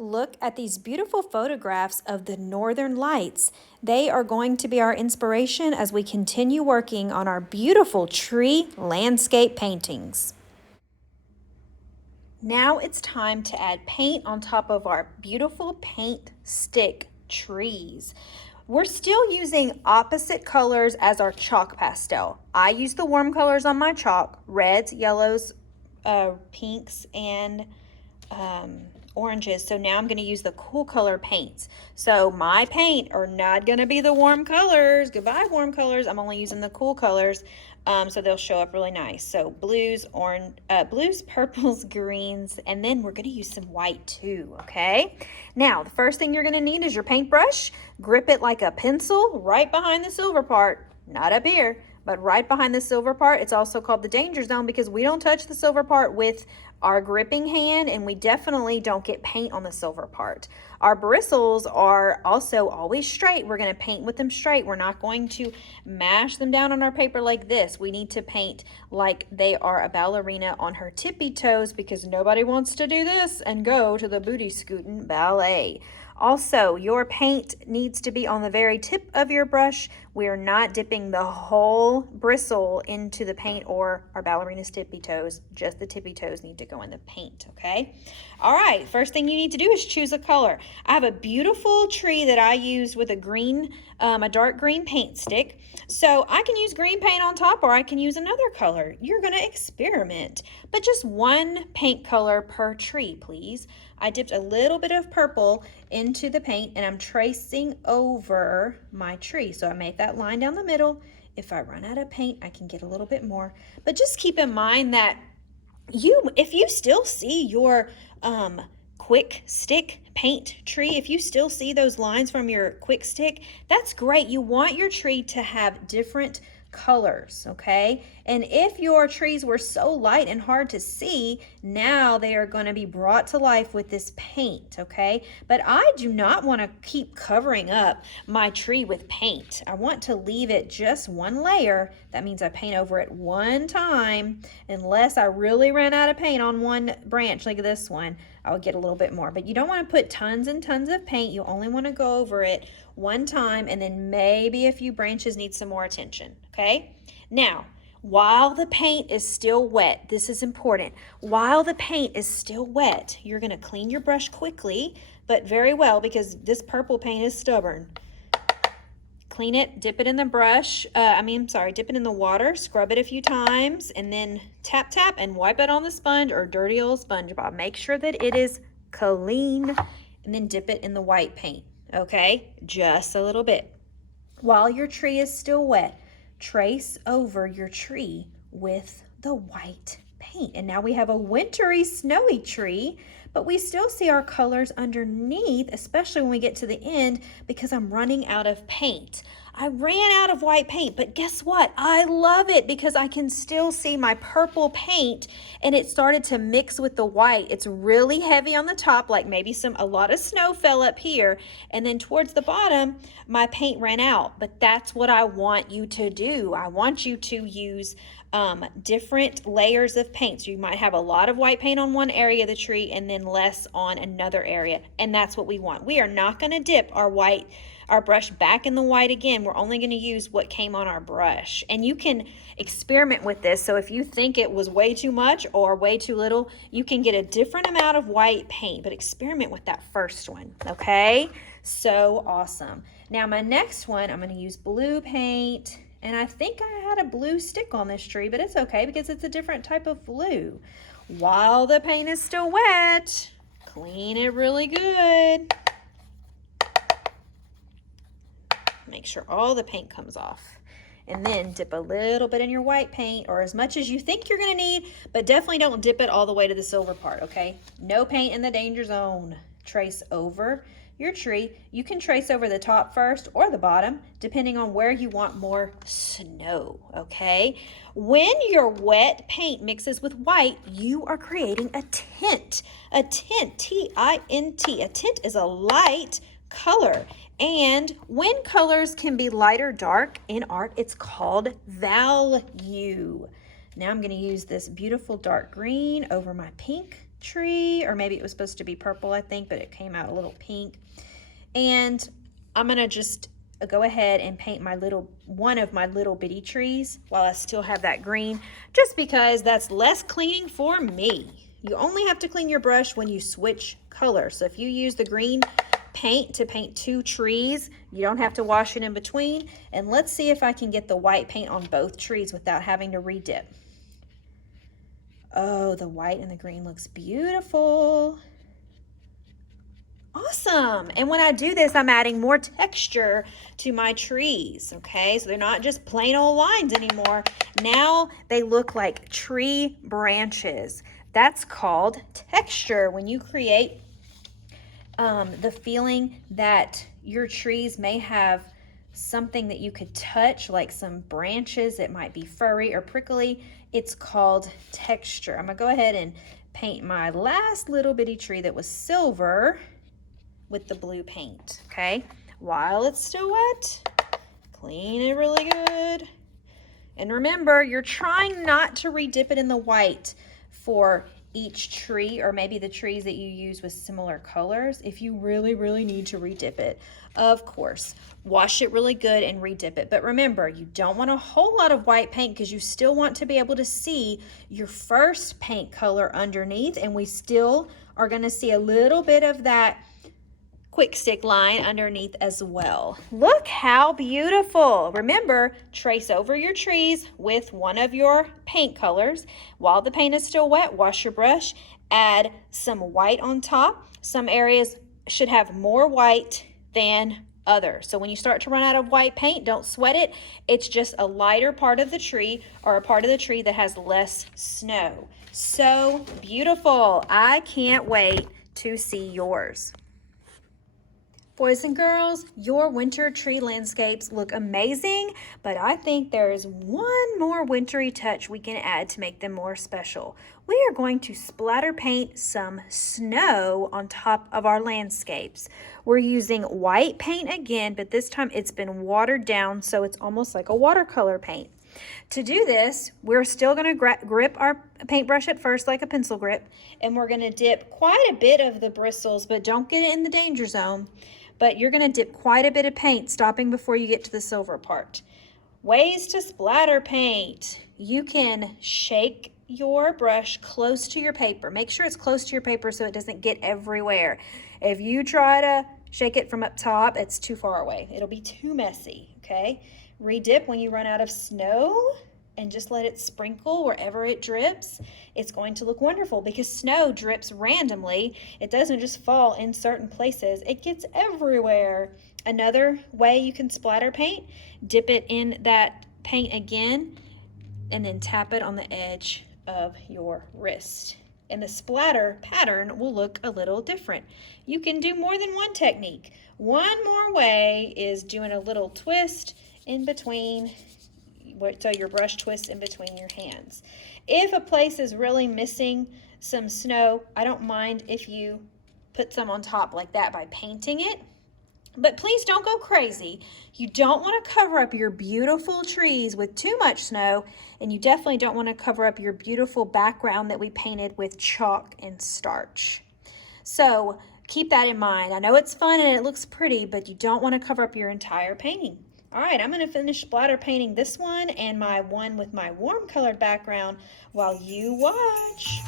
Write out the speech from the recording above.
Look at these beautiful photographs of the Northern Lights. They are going to be our inspiration as we continue working on our beautiful tree landscape paintings. Now it's time to add paint on top of our beautiful paint stick trees. We're still using opposite colors as our chalk pastel. I use the warm colors on my chalk, reds, yellows, pinks, and oranges. So now I'm going to use the cool color paints. So my paint are not going to be the warm colors. Goodbye, warm colors. I'm only using the cool colors. So they'll show up really nice. So blues, blues, purples, greens, and then we're going to use some white too, okay? Now, the first thing you're going to need is your paintbrush. Grip it like a pencil right behind the silver part, not up here, but right behind the silver part. It's also called the danger zone because we don't touch the silver part with our gripping hand, and we definitely don't get paint on the silver part. Our bristles are also always straight. We're going to paint with them straight. We're not going to mash them down on our paper like this. We need to paint like they are a ballerina on her tippy toes because nobody wants to do this and go to the booty scootin' ballet. Also, your paint needs to be on the very tip of your brush. We are not dipping the whole bristle into the paint or our ballerina's tippy toes. Just the tippy toes need to go in the paint, okay? All right, first thing you need to do is choose a color. I have a beautiful tree that I used with a dark green paint stick. So I can use green paint on top or I can use another color. You're gonna experiment, but just one paint color per tree, please. I dipped a little bit of purple into the paint and I'm tracing over my tree. So I made that line down the middle. If I run out of paint, I can get a little bit more. But just keep in mind that if you still see your quick stick paint tree, if you still see those lines from your quick stick, that's great. You want your tree to have different colors, okay? And if your trees were so light and hard to see, now they are going to be brought to life with this paint, okay? But I do not want to keep covering up my tree with paint. I want to leave it just one layer. That means I paint over it one time, unless I really ran out of paint on one branch like this one. I would get a little bit more, but you don't want to put tons and tons of paint. You only want to go over it one time, and then maybe a few branches need some more attention, okay? Now, while the paint is still wet, this is important. While the paint is still wet, you're going to clean your brush quickly, but very well, because this purple paint is stubborn. Clean it, dip it in the dip it in the water, scrub it a few times, and then tap, tap, and wipe it on the sponge or dirty old SpongeBob. Make sure that it is clean, and then dip it in the white paint, okay? Just a little bit. While your tree is still wet, trace over your tree with the white paint. And now we have a wintry, snowy tree, but we still see our colors underneath, especially when we get to the end, because I'm running out of paint. I ran out of white paint, but guess what? I love it because I can still see my purple paint and it started to mix with the white. It's really heavy on the top, like maybe a lot of snow fell up here, and then towards the bottom, my paint ran out. But that's what I want you to do. I want you to use different layers of paint. So you might have a lot of white paint on one area of the tree and then less on another area, and that's what we want. We are not going to dip our brush back in the white again. We're only going to use what came on our brush. And you can experiment with this. So if you think it was way too much or way too little, you can get a different amount of white paint, but experiment with that first one, okay? So awesome. Now my next one, I'm going to use blue paint. And I think I had a blue stick on this tree, but it's okay because it's a different type of blue. While the paint is still wet, clean it really good. Make sure all the paint comes off. And then dip a little bit in your white paint, or as much as you think you're going to need, but definitely don't dip it all the way to the silver part, okay? No paint in the danger zone. Trace over your tree. You can trace over the top first or the bottom, depending on where you want more snow, okay? When your wet paint mixes with white, you are creating a tint. A tint, T-I-N-T. A tint is a light color. And when colors can be light or dark in art, it's called value. Now I'm going to use this beautiful dark green over my pink tree, or maybe it was supposed to be purple, I think, but it came out a little pink. And I'm gonna just go ahead and paint one of my little bitty trees while I still have that green, just because that's less cleaning for me. You only have to clean your brush when you switch colors. So if you use the green paint to paint 2 trees, you don't have to wash it in between. And let's see if I can get the white paint on both trees without having to redip. Oh, the white and the green looks beautiful. Awesome. And when I do this, I'm adding more texture to my trees, okay? So they're not just plain old lines anymore. Now they look like tree branches. That's called texture. When you create the feeling that your trees may have something that you could touch, like some branches that might be furry or prickly, it's called texture. I'm gonna go ahead and paint my last little bitty tree that was silver with the blue paint, okay? While it's still wet, clean it really good. And remember, you're trying not to redip it in the white for each tree, or maybe the trees that you use with similar colors. If you really, really need to redip it, of course, wash it really good and redip it. But remember, you don't want a whole lot of white paint because you still want to be able to see your first paint color underneath, and we still are gonna see a little bit of that quick stick line underneath as well. Look how beautiful. Remember, trace over your trees with one of your paint colors. While the paint is still wet, wash your brush, add some white on top. Some areas should have more white than others. So when you start to run out of white paint, don't sweat it. It's just a lighter part of the tree, or a part of the tree that has less snow. So beautiful. I can't wait to see yours. Boys and girls, your winter tree landscapes look amazing, but I think there is one more wintry touch we can add to make them more special. We are going to splatter paint some snow on top of our landscapes. We're using white paint again, but this time it's been watered down, so it's almost like a watercolor paint. To do this, we're still going to grip our paintbrush at first like a pencil grip, and we're going to dip quite a bit of the bristles, but don't get it in the danger zone. But you're going to dip quite a bit of paint, stopping before you get to the silver part. Ways to splatter paint. You can shake your brush close to your paper. Make sure it's close to your paper so it doesn't get everywhere. If you try to shake it from up top, it's too far away. It'll be too messy, okay? Redip when you run out of snow, and just let it sprinkle wherever it drips. It's going to look wonderful because snow drips randomly. It doesn't just fall in certain places. It gets everywhere. Another way you can splatter paint, dip it in that paint again, and then tap it on the edge of your wrist. And the splatter pattern will look a little different. You can do more than one technique. One more way is doing a little twist in between, so your brush twists in between your hands. If a place is really missing some snow, I don't mind if you put some on top like that by painting it. But please don't go crazy. You don't want to cover up your beautiful trees with too much snow, and you definitely don't want to cover up your beautiful background that we painted with chalk and starch. So keep that in mind. I know it's fun and it looks pretty, but you don't want to cover up your entire painting. All right, I'm going to finish splatter painting this one and my one with my warm colored background while you watch.